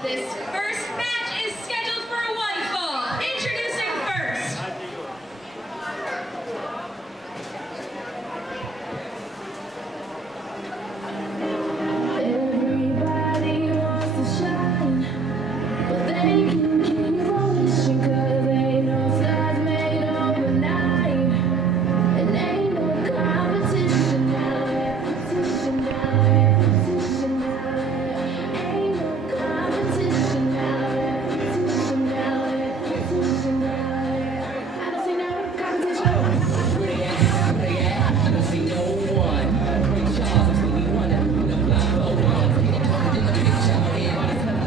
This first match is scheduled for one fall. Introducing first. Everybody wants to shine, but they can keep on wishing 'cause ain't no stars made overnight, and ain't no competition now, repetition now, repetition now, ain't no competition now, repetition now, repetition now. I don't see no competition. Where they at? I don't see no one. Ray Charles, we wanna put a blindfold on. Get a picture out here.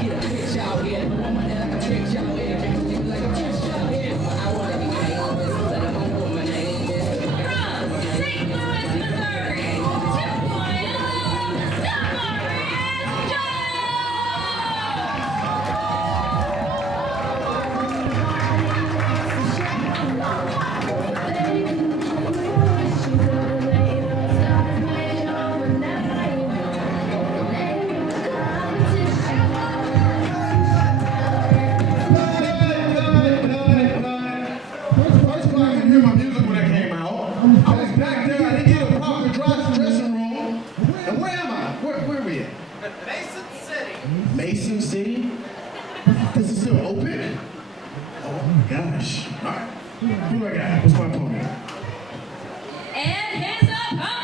Get a picture out here. I wanna like a picture out here. Like a picture out here. I wanna be famous. Let them know what my name is. From St. Louis, Missouri, 2.0, Damarius Jones! First of all, I didn't hear my music when I came out. I was back there. I didn't get a proper dressing room. And where am I? Where are we at? Mason City. Mason City? This is still open? Oh my gosh. All right. Who do I got? What's my opponent? And his opponent!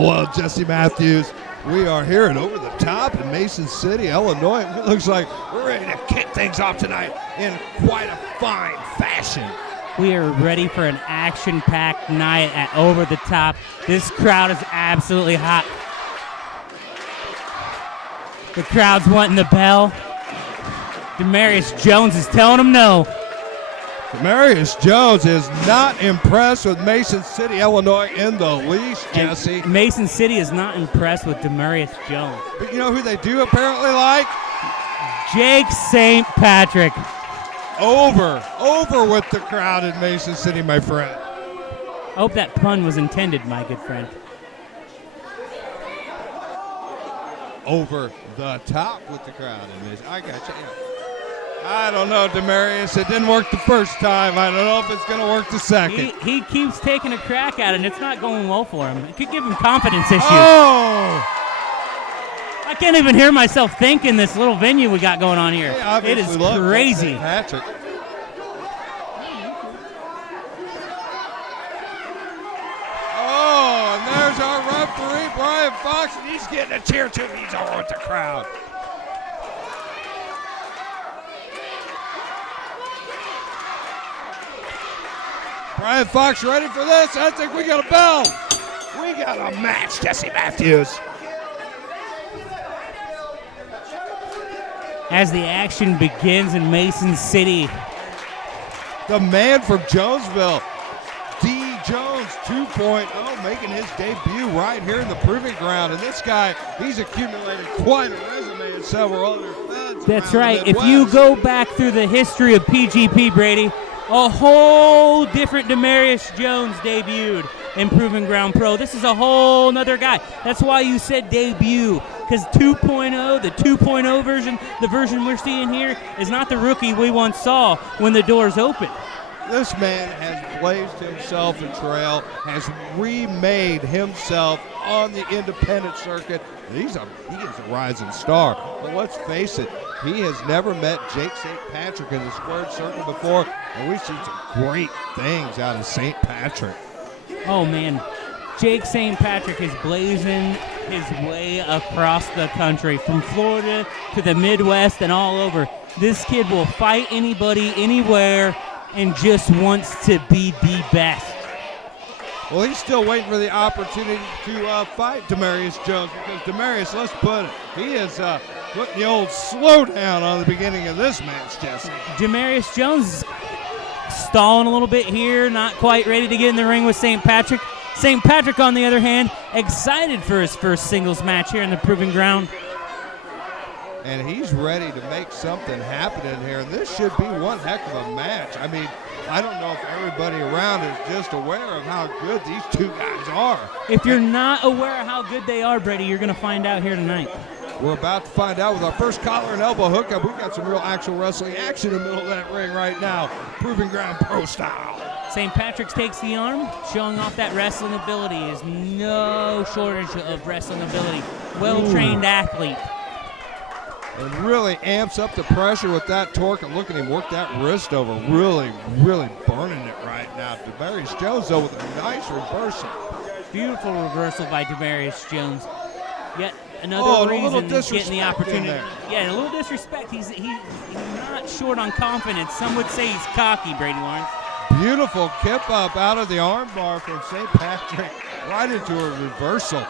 Well, Jesse Matthews, we are here at Over the Top in Mason City, Illinois. It looks like we're ready to kick things off tonight in quite a fine fashion. We are ready for an action-packed night at Over the Top. This crowd is absolutely hot. The crowd's wanting the bell. Damarius Jones is telling them no. Damarius Jones is not impressed with Mason City, Illinois in the least, And Jesse. Mason City is not impressed with Damarius Jones. But you know who they do apparently like? Jake St. Patrick. Over with the crowd in Mason City, my friend. I hope that pun was intended, my good friend. Over the top with the crowd in Mason. I got you. Yeah. I don't know, Damarius. It didn't work the first time. I don't know if it's going to work the second. He keeps taking a crack at it, and it's not going well for him. It could give him confidence issues. Oh! I can't even hear myself think in this little venue we got going on here. They It is obviously love crazy. St. Patrick. Oh, and there's our referee, Brian Fox, and he's getting a cheer too. He's over with the crowd. Brian Fox ready for this? I think we got a bell. We got a match, Jesse Matthews. As the action begins in Mason City. The man from Jonesville, D. Jones 2.0, making his debut right here in the Proving Ground. And this guy, he's accumulated quite a resume in several other events. That's around right. the If you Midwest. go back through the history of PGP, Brady, a whole different Damarius Jones debuted in Proving Ground Pro. This is a whole nother guy. That's why you said debut, because 2.0, the 2.0 version, the version we're seeing here, is not the rookie we once saw when the doors opened. This man has blazed himself a trail, has remade himself on the independent circuit. He's a rising star. But let's face it, he has never met Jake St. Patrick in the squared circle before, and we've seen some great things out of St. Patrick. Oh, man. Jake St. Patrick is blazing his way across the country, from Florida to the Midwest and all over. This kid will fight anybody, anywhere, and just wants to be the best. Well, he's still waiting for the opportunity to fight Damarius Jones, because Damarius, let's put it, he is putting the old slowdown on the beginning of this match, Jesse. Damarius Jones stalling a little bit here, not quite ready to get in the ring with St. Patrick. St. Patrick, on the other hand, excited for his first singles match here in the Proving Ground. And he's ready to make something happen in here, and this should be one heck of a match. I mean, I don't know if everybody around is just aware of how good these two guys are. If you're not aware of how good they are, Brady, you're going to find out here tonight. We're about to find out with our first collar and elbow hookup. We've got some real actual wrestling action in the middle of that ring right now. Proving Ground Pro style. St. Patrick's takes the arm, showing off that wrestling ability. Is no shortage of wrestling ability. Well-trained athlete. And really amps up the pressure with that torque. And look at him work that wrist over. Really, really burning it right now. Damarius Jones, though, with a nice reversal. Beautiful reversal by Damarius Jones. Yet another reason he's getting the opportunity. Yeah, a little disrespect. He's not short on confidence. Some would say he's cocky, Brady Lawrence. Beautiful kip up out of the armbar from St. Patrick, right into a reversal.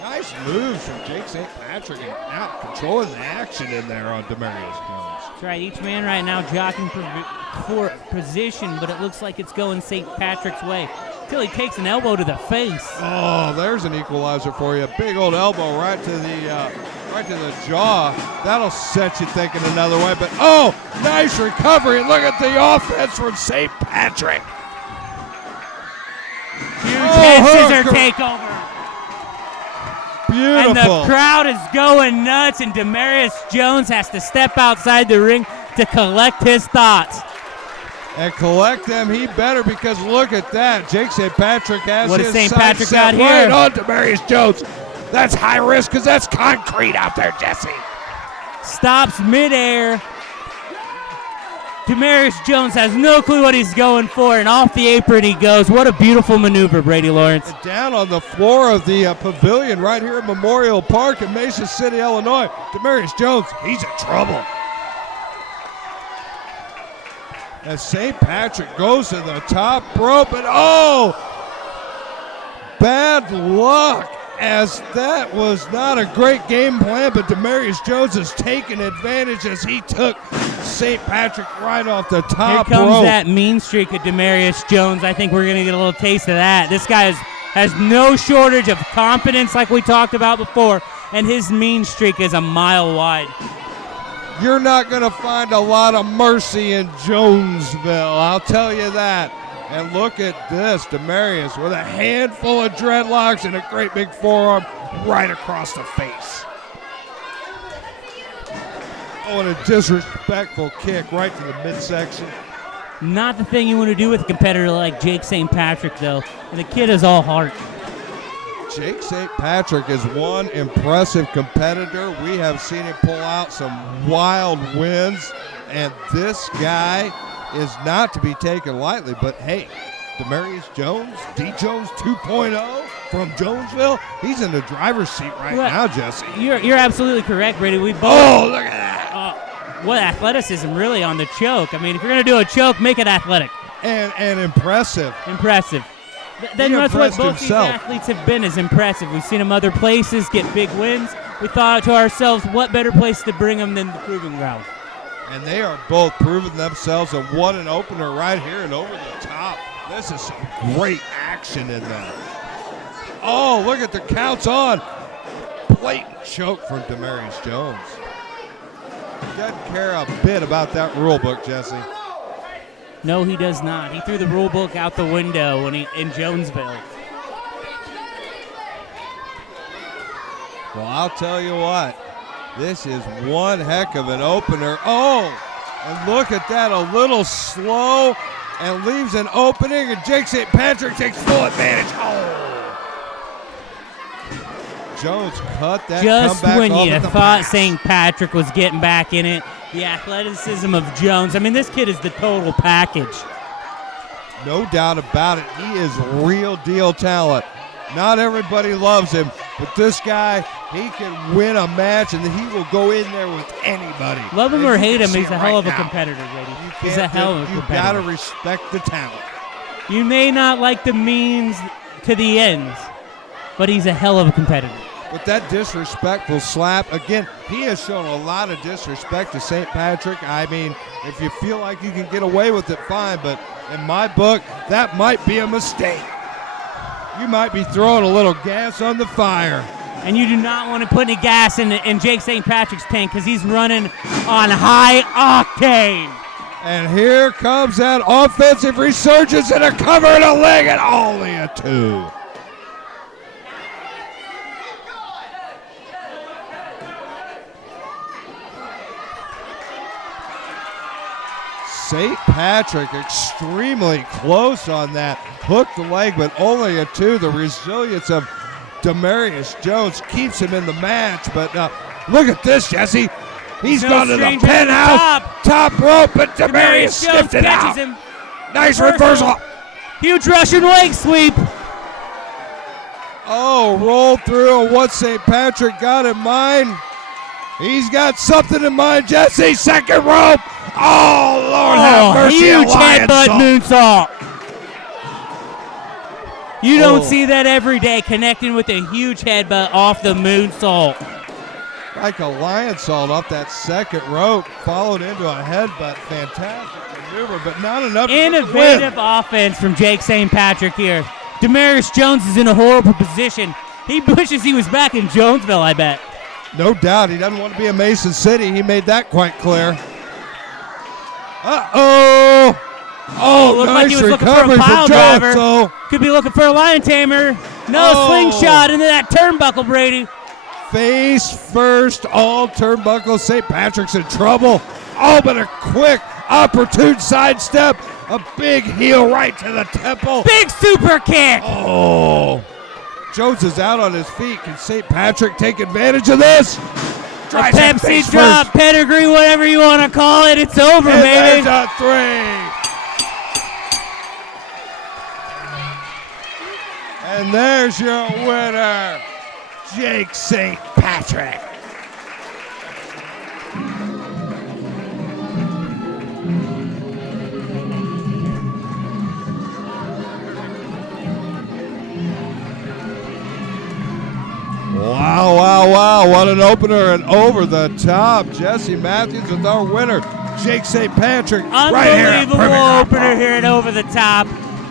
Nice moves from Jake St. Patrick, and now controlling the action in there on Damarius Jones. That's right. Each man right now jockeying for position, but it looks like it's going St. Patrick's way. Till he takes an elbow to the face. Oh, there's an equalizer for you. Big old elbow right to the jaw. That'll set you thinking another way. But oh, nice recovery. Look at the offense from St. Patrick. Huge head scissor takeover. Beautiful. And the crowd is going nuts, and Damarius Jones has to step outside the ring to collect his thoughts. And collect them, he better, because look at that. Jake St. Patrick has what his St. sights Patrick set got right here? on Damarius Jones. That's high risk, because that's concrete out there, Jesse. Stops midair. Damarius Jones has no clue what he's going for, and off the apron he goes. What a beautiful maneuver, Brady Lawrence. And down on the floor of the pavilion right here at Memorial Park in Mason City, Illinois. Damarius Jones, he's in trouble. As St. Patrick goes to the top rope, and oh, bad luck, as that was not a great game plan, but Damarius Jones has taken advantage as he took St. Patrick right off the top Here comes rope. that mean streak of Damarius Jones. I think we're going to get a little taste of that. This guy has no shortage of confidence like we talked about before, and his mean streak is a mile wide. You're not going to find a lot of mercy in Jonesville, I'll tell you that. And look at this, Damarius with a handful of dreadlocks and a great big forearm right across the face. Oh, and a disrespectful kick right to the midsection. Not the thing you want to do with a competitor like Jake St. Patrick, though. And the kid is all heart. Jake St. Patrick is one impressive competitor. We have seen him pull out some wild wins, and this guy is not to be taken lightly. But hey, Damarius Jones, D. Jones 2.0 from Jonesville, he's in the driver's seat right now, Jesse. You're absolutely correct, Brady. We both. Oh, look at that. What athleticism really on the choke. I mean, if you're going to do a choke, make it athletic. And impressive. Impressive. Then He that's what impressed both himself. these athletes have been, is impressive. We've seen them other places get big wins. We thought to ourselves, what better place to bring them than the Proving Ground? And they are both proving themselves, and what an opener right here and over the top. This is some great action in there. Oh, look at the counts on. Blatant choke from Damarius Jones. doesn't care a bit about that rule book, Jesse. No, he does not. He threw the rule book out the window in Jonesville. Well, I'll tell you what. This is one heck of an opener. Oh, and look at that, a little slow and leaves an opening, and Jake St. Patrick takes full advantage. Oh! Jones cut that Just comeback when off you at the thought pass. St. Patrick was getting back in it, the athleticism of Jones. I mean, this kid is the total package. No doubt about it. He is real deal talent. Not everybody loves him, but this guy, he can win a match, and he will go in there with anybody. Love him And or you hate can him, see he's it a hell right of a now. competitor, lady. You He's a can't hell do- of a You competitor. got to respect the talent. You may not like the means to the ends, but he's a hell of a competitor. With that disrespectful slap, again, he has shown a lot of disrespect to St. Patrick. I mean, if you feel like you can get away with it, fine, but in my book, that might be a mistake. You might be throwing a little gas on the fire. And you do not want to put any gas in Jake St. Patrick's tank because he's running on high octane. And here comes that offensive resurgence and a cover and a leg and only a 2. St. Patrick extremely close on that. Hooked the leg, but only a 2. The resilience of Damarius Jones keeps him in the match. But look at this, Jesse. He's No gone to the stranger to the penthouse. Top rope, but Damarius Damarius Jones sniffed it catches out. him. Nice reversal. Huge Russian leg sweep. Oh, rolled through, and what St. Patrick got in mind? He's got something in mind, Jesse. Second rope. Oh, Lord have mercy. Huge a lion headbutt salt. moonsault. You don't Oh. see that every day, connecting with a huge headbutt off the moonsault. Like a lion salt off that second rope, followed into a headbutt. Fantastic maneuver, but not enough to get the win. Innovative offense from Jake St. Patrick here. Damarius Jones is in a horrible position. He wishes he was back in Jonesville, I bet. No doubt. He doesn't want to be in Mason City. He made that quite clear. Uh-oh. Oh, Looked nice like he was looking for a recovery pile from Jones. driver. So Could be looking for a lion tamer. No, Oh. slingshot into that turnbuckle, Brady. face first, all turnbuckle. St. Patrick's in trouble. Oh, but a quick, opportune sidestep. A big heel right to the temple. Big super kick. Oh. Jones is out on his feet. Can St. Patrick take advantage of this? A Tries that Pepsi face drop, first. pedigree, whatever you want to call it. It's over, And baby. there's a 3. And there's your winner, Jake St. Patrick. Wow, wow, wow. What an opener and over the top. Jesse Matthews with our winner, Jake St. Patrick. Right here at Unbelievable Perfect Rock opener Ball. here at Over the Top.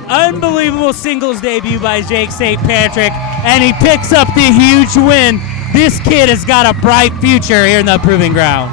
Unbelievable singles debut by Jake St. Patrick, and he picks up the huge win. This kid has got a bright future here in the Proving Ground.